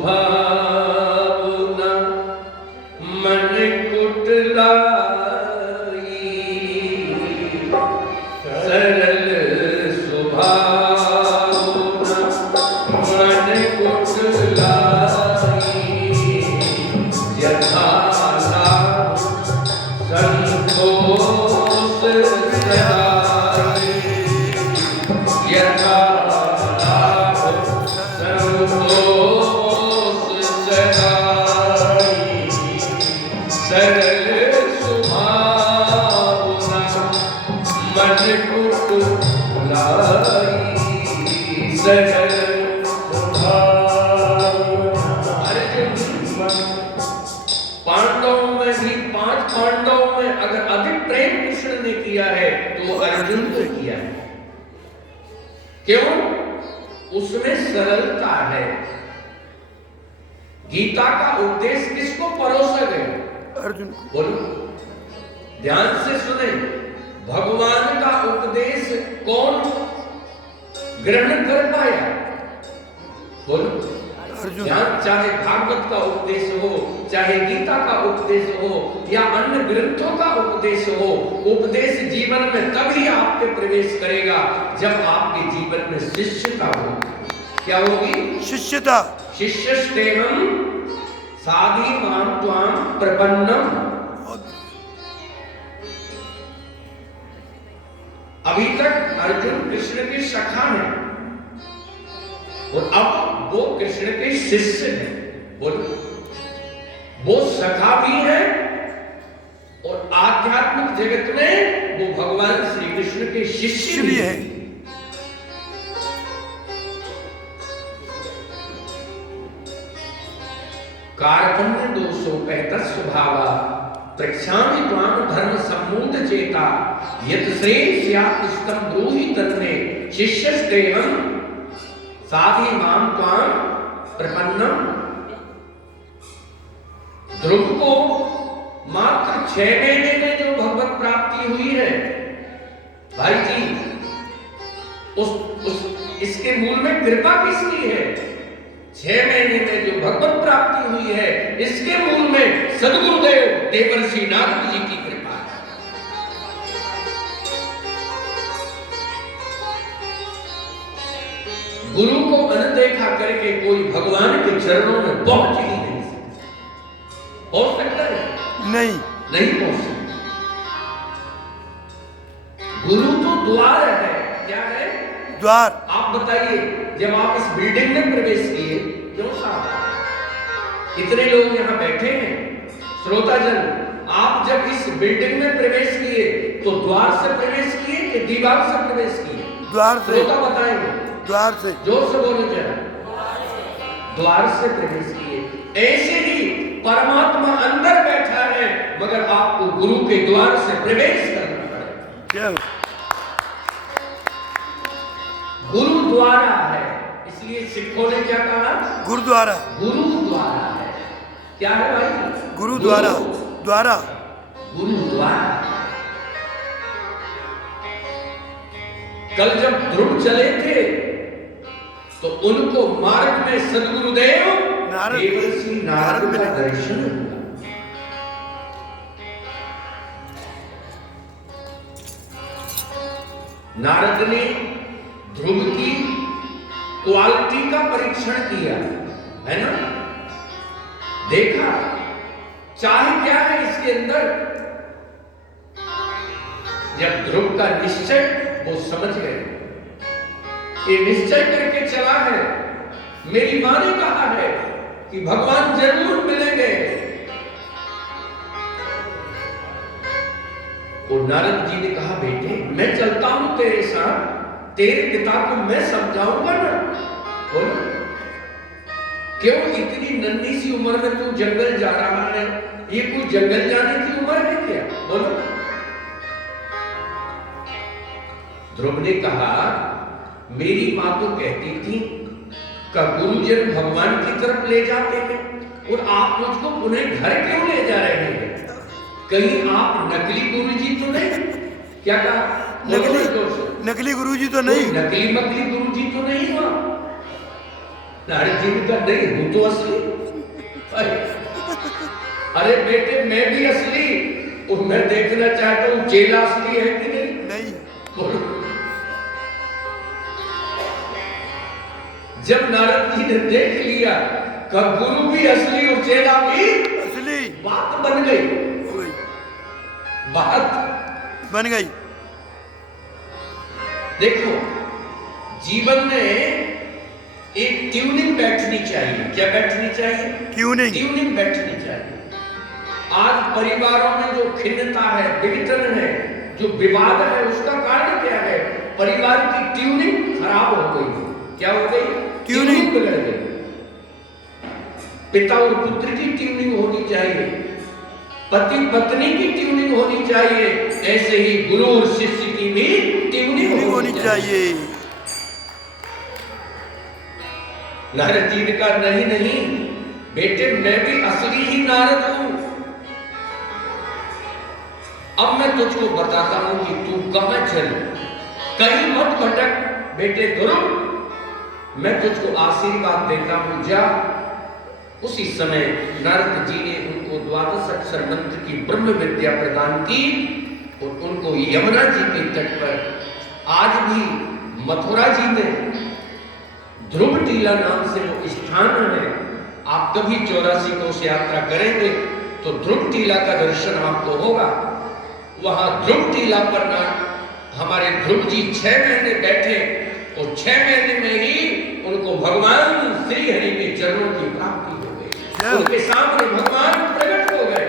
सुभावना मन कुटलाई, सरल सुभावना मन कुटलाई, यथा संतोष सदाई, यथा संतोष सदाई, सरल सुभावना मन कुटलाई, सरल पांडवों में भी 5 पांडवों में अगर अधिक प्रेम कृष्ण ने किया है तो वो अर्जुन को किया है। क्यों? उसमें सरलता है। गीता का उपदेश किसको परोसा गया? अर्जुन को। बोलो, ध्यान से सुने। भगवान का उपदेश कौन ग्रहण कर पाया? बोलो, चाहे भागवत का उपदेश हो, चाहे गीता का उपदेश हो या अन्य ग्रंथों का उपदेश हो, उपदेश जीवन में तभी आपके प्रवेश करेगा जब आपके जीवन में शिष्यता होगी। क्या होगी? शिष्यता। शिष्यस्तेहं साधि मां त्वां प्रपन्नम। अभी तक अर्जुन कृष्ण के सखा है और अब वो कृष्ण के शिष्य हैं। बोलो, वो सखा भी है और आध्यात्मिक जगत में वो भगवान श्री कृष्ण के शिष्य भी है। कार्पण्य दोषो कहत स्वभावा प्रक्षामि त्वां धर्म सम्मूढ़ चेता यत् श्रेयस्यात्मस्तं ब्रूहि तन्मे शिष्यस्तेहं साधि मां त्वां प्रपन्नम। ध्रुव को मात्र 6 महीने में जो भगवत प्राप्ति हुई है भाई जी, इसके मूल में कृपा किसकी है? 6 महीने में जो भगवत प्राप्ति हुई है इसके मूल में सद्गुरुदेव देवर्षि नारद जी की कृपा है। गुरु को अनदेखा करके कोई भगवान के चरणों में पहुंच ही नहीं सकता। पहुंच सकता है? नहीं पहुंच सकता। गुरु तो द्वार है। क्या है? द्वार। आप बताइए, जब आप इस बिल्डिंग में प्रवेश किए, क्यों साहब इतने लोग यहाँ बैठे हैं, श्रोताजन, आप जब इस बिल्डिंग में प्रवेश किए तो द्वार से प्रवेश किए कि दीवार से प्रवेश किए? द्वार से। श्रोता बताएंगे। द्वार से। जोर से बोलो जरा। द्वार से प्रवेश किए। ऐसे ही परमात्मा अंदर बैठा है मगर आपको गुरु के द्वार से प्रवेश करना पड़ेगा। गुरु द्वारा है, इसलिए सिखों ने क्या कहा? गुरुद्वारा। गुरुद्वारा है। क्या है भाई? गुरुद्वारा। द्वारा। गुरुद्वारा। कल जब ध्रुव चले थे तो उनको मार्ग में सद्गुरुदेव देवर्षि नारद का दर्शन हुआ। नारद ने ध्रुव की क्वालिटी का परीक्षण किया है ना, देखा चाहे क्या है इसके अंदर। जब ध्रुव का निश्चय वो समझ गए, ये निश्चय करके चला है, मेरी मां ने कहा है कि भगवान जरूर मिलेंगे। और नारद जी ने कहा, बेटे मैं चलता हूं तेरे साथ, तेरे पिता को मैं समझाऊंगा ना। बोलो, क्यों इतनी नन्ही सी उम्र में तू जंगल जा रहा है? ये कोई जंगल जाने की उम्र है क्या? बोलो। ध्रुव ने कहा, मेरी मां तो कहती थी कि गुरुजन भगवान की तरफ ले जाते हैं और आप मुझको पुनः घर क्यों ले जा रहे हैं? कहीं आप नकली गुरुजी तो नहीं? क्या कहा? नकली गुरुजी तो नहीं? नकली मकली गुरुजी तो नहीं हुआ? नारद जी ने कहा नहीं हूं तो असली। अरे बेटे मैं भी असली, और मैं देखना चाहता हूं चेला असली है कि नहीं। बोलो। जब नारद जी ने देख लिया कि गुरु भी असली और चेला भी असली, बात बन गई, बात बन गई। देखो जीवन में एक ट्यूनिंग बैठनी चाहिए। क्या बैठनी चाहिए? ट्यूनिंग बैठनी चाहिए। आज परिवारों में जो खिन्नता है, विघटन है, जो विवाद है, उसका कारण क्या है? परिवार की ट्यूनिंग खराब हो गई। क्या हो गई? ट्यूनिंग बिगड़ गई। पिता और पुत्र की ट्यूनिंग होनी चाहिए, पति पत्नी की ट्यूनिंग होनी चाहिए, ऐसे ही गुरु और शिष्य की भी ट्यूनिंग होनी चाहिए। नारद जी ने कहा नहीं नहीं बेटे मैं भी असली ही नारद हूं। अब मैं तुझको बताता हूं कि तू कहां चल, कहीं मत भटक बेटे ध्रुव, मैं तुझको आशीर्वाद देता हूं, जा। उसी समय नारद जी ने उनको 12 अक्षर मंत्र की ब्रह्म विद्या प्रदान की और उनको यमुना जी के तट पर, आज भी मथुरा जी में ध्रुव टीला नाम से वो स्थान है। आप कभी 84 कोस यात्रा करेंगे तो ध्रुव टीला का दर्शन आपको होगा। वहां ध्रुव टीला पर ना हमारे ध्रुव जी 6 महीने बैठे और 6 महीने में ही उनको भगवान श्री हरि के चरणों की प्राप्ति हो गई। उनके सामने भगवान प्रकट हो गए।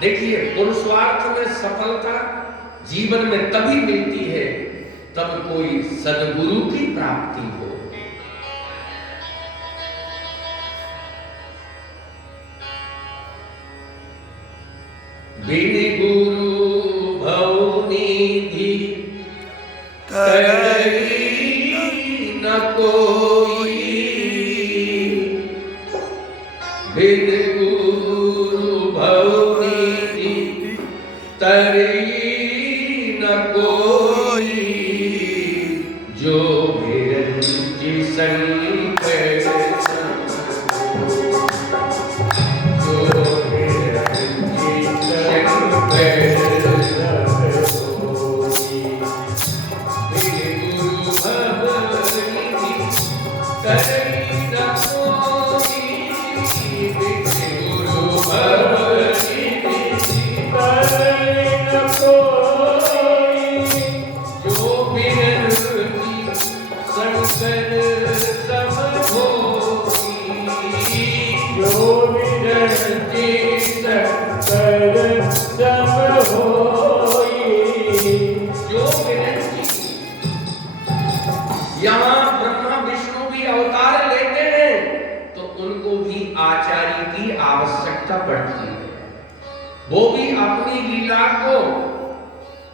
देखिए पुरुषार्थ में सफलता जीवन में तभी मिलती है तब कोई सद्गुरु की प्राप्ति हो। बिन गुरु भव निधि तरई न कोई, बिन गुरु भव निधि तरई न कोई, जो बिरंची संकट, जो बिरंची संकट पड़ती है। वो भी अपनी लीला को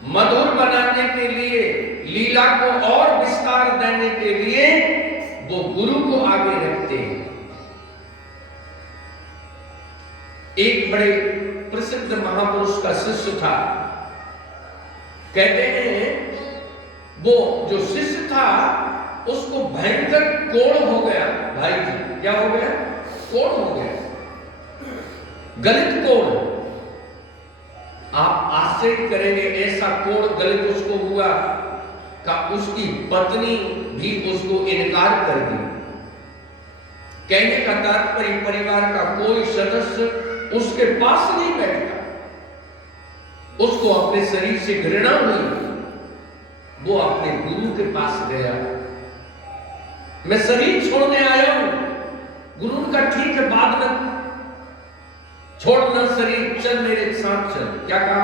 मधुर बनाने के लिए, लीला को और विस्तार देने के लिए वो गुरु को आगे रखते हैं। एक बड़े प्रसिद्ध महापुरुष का शिष्य था। कहते हैं वो जो शिष्य था उसको भयंकर कोढ़ हो गया। भाई जी क्या हो गया? कोढ़ हो गया, गलित कोढ़। आप आश्चर्य करेंगे ऐसा कोढ़ गलित उसको हुआ का उसकी पत्नी भी उसको इनकार कर दी। कहने का तात्पर्य परिवार का कोई सदस्य उसके पास नहीं बैठता, उसको अपने शरीर से घृणा हुई। वो अपने गुरु के पास गया, मैं शरीर छोड़ने आया हूं। गुरु का ठीक है बाद में छोड़ना शरीर, चल मेरे साथ चल। क्या कहा?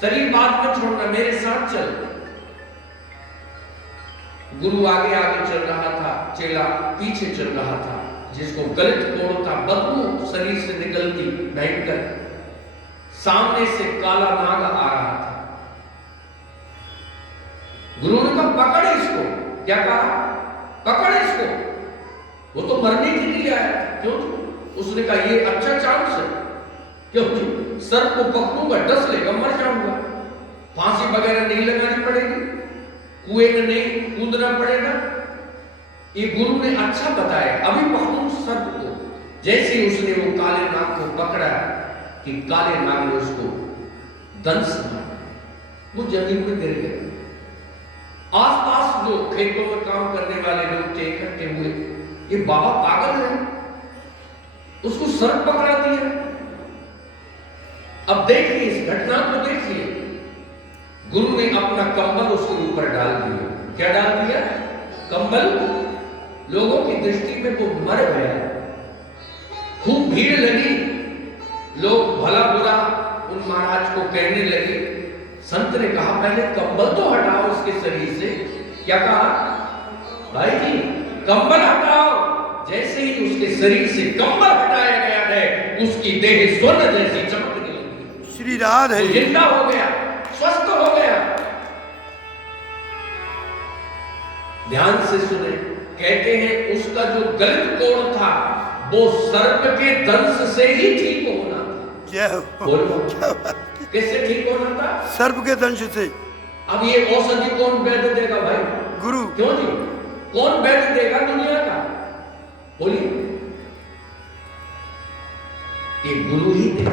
शरीर बाद में छोड़ना, मेरे साथ चल। गुरु आगे आगे चल रहा था, चेला पीछे चल रहा था। जिसको गलित कोढ़ था, बदबू शरीर से निकलती भयंकर, सामने से काला नाग आ रहा था। गुरु ने कहा पकड़ इसको। क्या कहा? पकड़ इसको, वो तो मरने के लिए आया था। क्यों? उसने कहा ये अच्छा चांस है, क्योंकि सर को पकड़ूंगा डस लेगा, मर जाऊंगा, फांसी वगैरह नहीं लगानी पड़ेगी। कुएं में नहीं कूदना पड़ेगा। ये गुरु ने अच्छा बताया। अभी पकड़ू सर्प को, जैसे ही उसने वो काले नाग को पकड़ा कि काले नाग ने उसको दंश मारा, वो जमीन में गिर गया। आसपास जो खेतों में काम करने वाले लोग थे इकट्ठे हुए, ये बाबा पागल है, उसको सर्प पकड़ा दिया। अब देखिए इस घटना को देखिए, गुरु ने अपना कंबल उसके ऊपर डाल दिया। क्या डाल दिया? कंबल। लोगों की दृष्टि में वो मर गया। खूब भीड़ लगी, लोग भला बुरा उन महाराज को कहने लगे। संत ने कहा पहले कंबल तो हटाओ उसके शरीर से। क्या कहा? भाई जी कंबल हटाओ। जैसे ही उसके शरीर से कंबल हटाया गया है, उसकी देह स्वर्ण जैसी चमकने लगी। श्री राधे। वो जिंदा हो गया, स्वस्थ हो गया। ध्यान से सुने, कहते हैं उसका जो गलत कोण था वो सर्प के दंश से ही ठीक होना था। बोलो किससे ठीक होना था? सर्प के दंश से। अब ये औषधि कौन वैद्य देगा भाई? गुरु। क्यों जी? कौन वैद्य देगा दुनिया का? बोलिए, ये गुरु ही देगा।